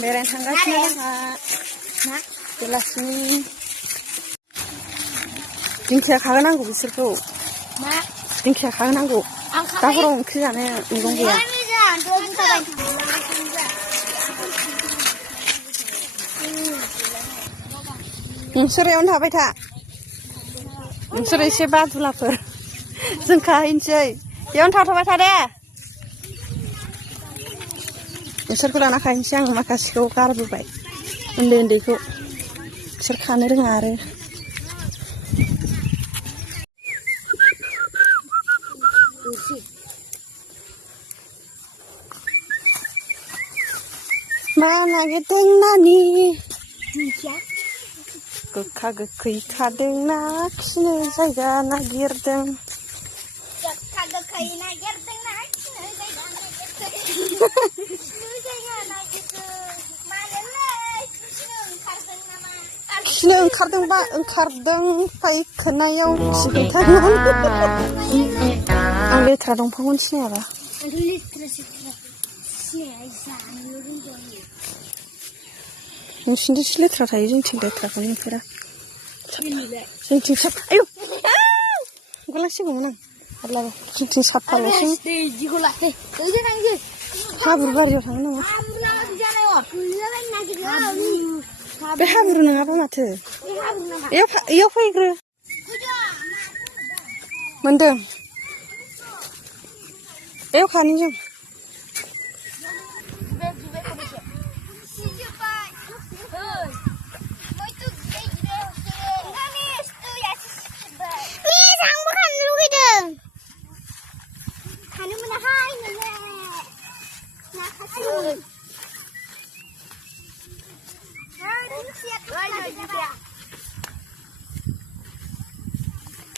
बेरायनो थांगासिनो जोंहा बेलासिनि दिंखिया खाहोनांगौ बिसोरखौ दिंखिया खाहोनांगौ दा हराव ओंख्रि जानो मैगं गैया नोंसोर एयावनो थाबाय था नोंसोर एसे बादुलाफोर जों खाहैनोसै बेयावनो थाथ'बाय था दे नोंसोरखौ लाना खाहैनोसै आं माखासेखौ गारबोबाय उन्दै उन्दैखौ बिसोर खानो रोङा आरो मा नागिरदों नानि गोखा गोखै खादोंना खिनो जायगा नागिरदों गोखा गोखै नागिरदोंना खिनो जायगा नागिरदों खिनो ओंखारदोंबा ओंखारदों फायखानायाव खिहैथारगोन आं लेथ्रा दंफांखौनो सिनायाबा नोंसिनिथिं लेथ्रा थायो जोंथिं लेथ्राखौनो नुफेरा जोंथिं साफा आयौ गलांसिगौमोन आं अब्लाबो जोंथिं साफाल'सो हाब्रु बारियाव थाङो नामा बे हाब्रु नङाबा माथो एयाव फैग्रो मोनदों एयाव खानि जों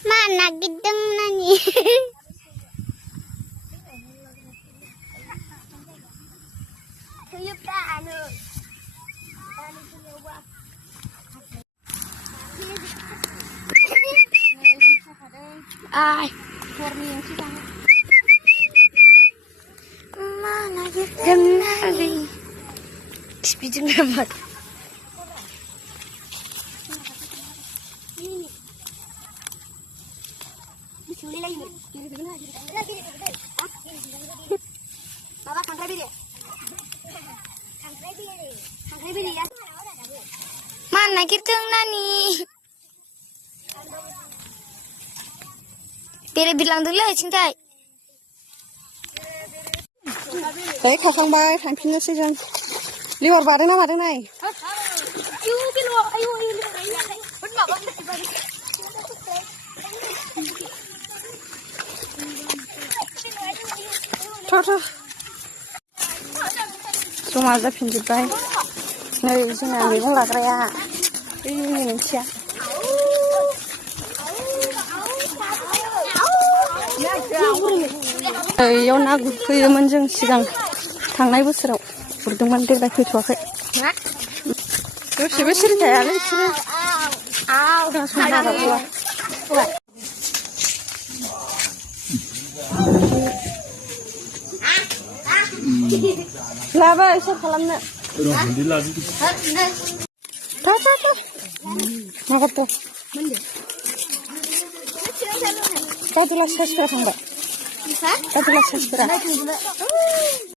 मा नागिरदों नानि Ai, hurni yang kita. Mana kita lagi? Sepijin amat. Bapak kangkrai beli. Kangkrai beli ya. Mana kita nani? Beri bilang dulu ya cintai. Đấy खाखांबाय थांफिननोसै जों लिभार बादोंना मादों नाय थ' जमा जाफिनजोब्बाय नै जोंना मैगं लाग्राया बै मोनसेया इयाव ना गुरफैयोमोन जों सिगां थांनाय बोसोराव गुरदोंमोन देग्लाय फैथ'वाखै दसेबो सिरि थायालै बिसोरो लाबाय सोर खालामनो माबाथ' गादुला साइसफोरा थांबाय गादुला साइसफोरा